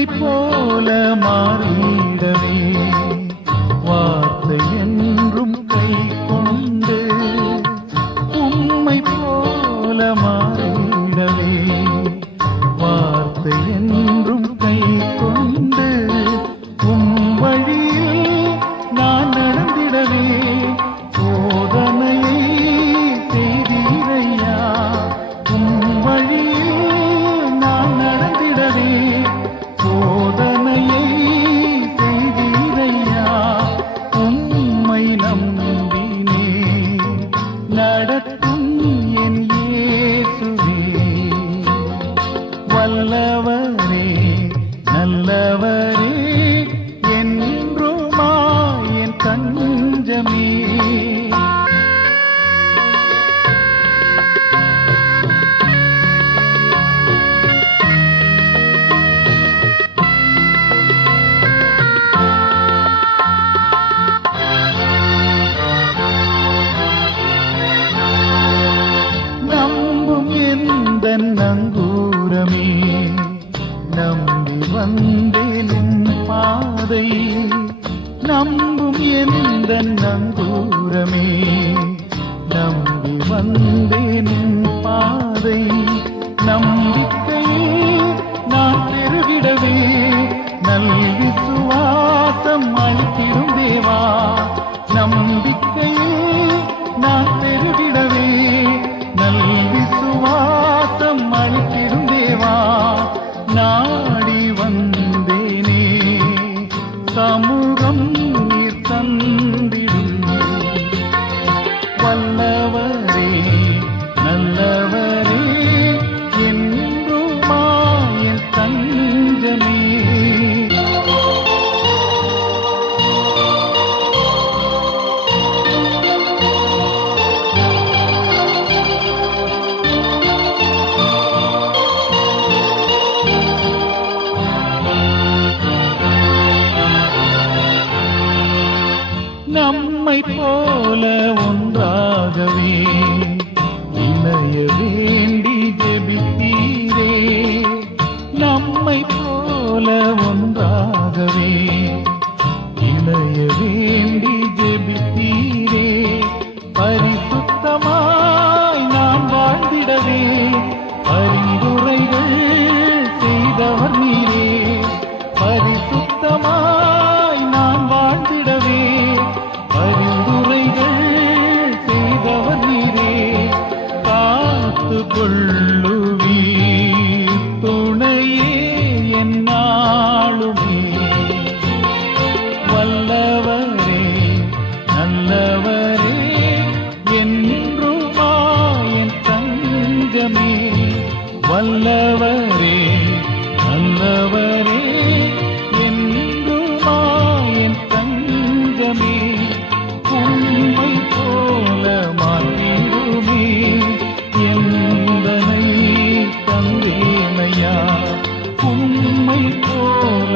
பூவை போல மாறிடவே. வார்த்தை என்றும் கை கொண்டு உம்மை போல மாறி நங்கூரமே நம்பி வந்தேன் பாதை நம்பும் எந்த நங்கூர் தூரமே நம்பி வந்தேன் பாதை. நம்பிக்கையே நான் பெருகிடவே நல்வி சுவாசம் அளித்திடும் தேவா. வல்லவரே நல்லவரே என்றுமா என் தஞ்சமே நம்மை போல உன் எனக்காகவே இணைய வேண்டி ஜெபித்தீரே. நம்மை போல ஒன்றாகவே இணைய ಕಾದುಕೊಳ್ಳುವಿ நான் வீணையா உண்மை போல